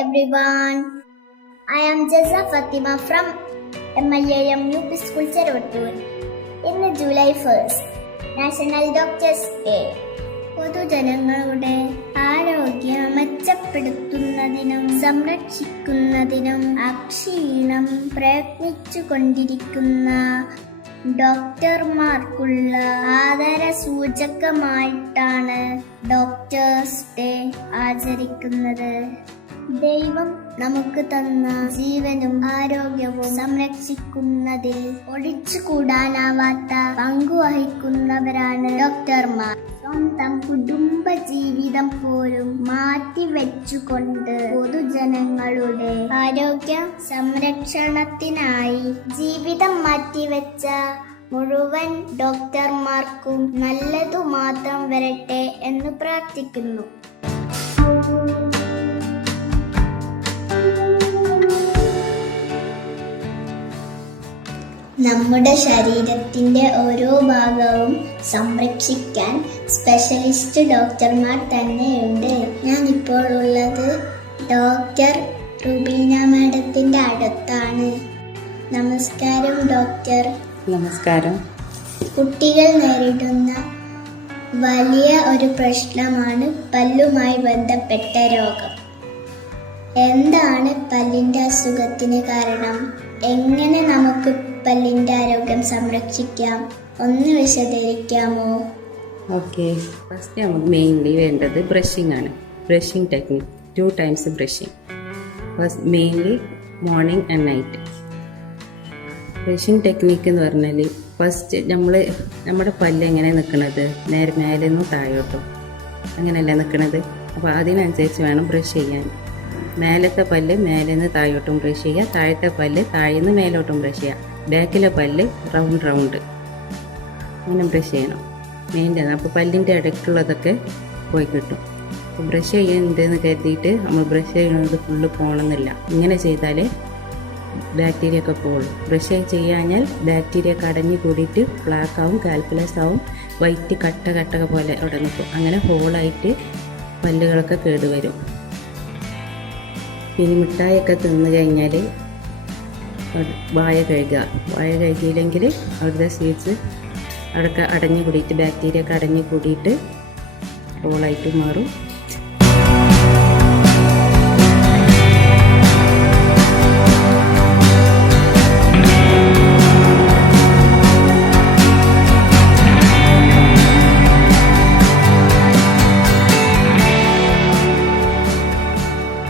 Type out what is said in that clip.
everyone. I am Jaza Fatima from MLAM UP School Cheruvattur. ഇന്ന് July 1 national doctors day. പൊതുജനങ്ങളുടെ ആരോഗ്യം മെച്ചപ്പെടുത്തുന്നതിനും സംരക്ഷിക്കുന്നതിനും അക്ഷീണം പ്രയത്നിച്ചുകൊണ്ടിരിക്കുന്ന ഡോക്ടർമാർക്കുള്ള ആദരസൂചകമായിട്ടാണ് ഡോക്ടേഴ്സ് ഡേ ആചരിക്കുന്നത്. ദൈവം നമുക്ക് തന്ന ജീവനും ആരോഗ്യവും സംരക്ഷിക്കുന്നതിൽ ഒഴിച്ചുകൂടാനാവാത്ത പങ്കുവഹിക്കുന്നവരാണ് ഡോക്ടർമാർ. സ്വന്തം കുടുംബ ജീവിതം പോലും മാറ്റിവെച്ചുകൊണ്ട് പൊതുജനങ്ങളുടെ ആരോഗ്യ സംരക്ഷണത്തിനായി ജീവിതം മാറ്റിവെച്ച മുഴുവൻ ഡോക്ടർമാർക്കും നല്ലതു മാത്രം വരട്ടെ എന്ന് പ്രാർത്ഥിക്കുന്നു. നമ്മുടെ ശരീരത്തിന്റെ ഓരോ ഭാഗവും സംരക്ഷിക്കാൻ സ്പെഷ്യലിസ്റ്റ് ഡോക്ടർമാർ തന്നെയുണ്ട്. ഞാനിപ്പോൾ ഉള്ളത് ഡോക്ടർ റുബീന മാഡത്തിന്റെ അടുത്താണ്. നമസ്കാരം ഡോക്ടർ. നമസ്കാരം. കുട്ടികൾ നേരിടുന്ന വലിയ ഒരു പ്രശ്നമാണ് പല്ലുമായി ബന്ധപ്പെട്ട രോഗം. എന്താണ് പല്ലിന്റെ അസുഖത്തിന് കാരണം? എങ്ങനെ നമുക്ക് പല്ലിന്റെ ആരോഗ്യം സംരക്ഷിക്കാം? ഒന്ന് വിശദീകരിക്കാമോ? ഓക്കെ, ഫസ്റ്റ് നമുക്ക് മെയിൻലി വേണ്ടത് ബ്രഷിംഗ് ആണ്. Brushing technique 2 times brushing. First mainly morning and night. Brushing technique എന്ന് പറഞ്ഞാൽ ഫസ്റ്റ് നമ്മുടെ പല്ല് എങ്ങനെ നിൽക്കുന്നത്, നേരെ മേലെ നിന്നും താഴോട്ടും അങ്ങനെയല്ല നിൽക്കുന്നത്. അപ്പോൾ അതിനനുസരിച്ച് വേണം ബ്രഷ് ചെയ്യാൻ. മേലത്തെ പല്ല് മേലെ നിന്ന് താഴോട്ടും ബ്രഷ് ചെയ്യുക, താഴത്തെ പല്ല് താഴെ നിന്ന് മേലോട്ടും ബ്രഷ് ചെയ്യുക, ബാക്കിലെ പല്ല് റൗണ്ട് അങ്ങനെ ബ്രഷ് ചെയ്യണം. മെയിൻ്റെ അപ്പോൾ പല്ലിൻ്റെ ഇടയ്ക്കുള്ളതൊക്കെ പോയി കിട്ടും. അപ്പോൾ ബ്രഷ് ചെയ്യുന്നുണ്ടെന്ന് കരുതിയിട്ട് നമ്മൾ ബ്രഷ് ചെയ്യുന്നത് ഫുള്ള് പോകണമെന്നില്ല. ഇങ്ങനെ ചെയ്താൽ ബാക്ടീരിയ ഒക്കെ പോകുള്ളൂ. ബ്രഷ് ചെയ്യാഞ്ഞാൽ ബാക്ടീരിയ കടഞ്ഞു കൂടിയിട്ട് ബ്ലാക്ക് ആവും, കാൽക്കുലസ് ആവും, വൈറ്റ് കട്ട പോലെ അവിടെ നിൽക്കും. അങ്ങനെ ഹോളായിട്ട് പല്ലുകളൊക്കെ കേടുവരും. പിന്നെ മിഠായിയൊക്കെ തിന്നു കഴിഞ്ഞാൽ വായ കഴുകിയില്ലെങ്കിൽ അവിടുത്തെ സ്വീറ്റ്സ് അടഞ്ഞു കൂടിയിട്ട് ബാക്ടീരിയ ഒക്കെ അടഞ്ഞു കൂടിയിട്ട് ഹോളായിട്ട് മാറും.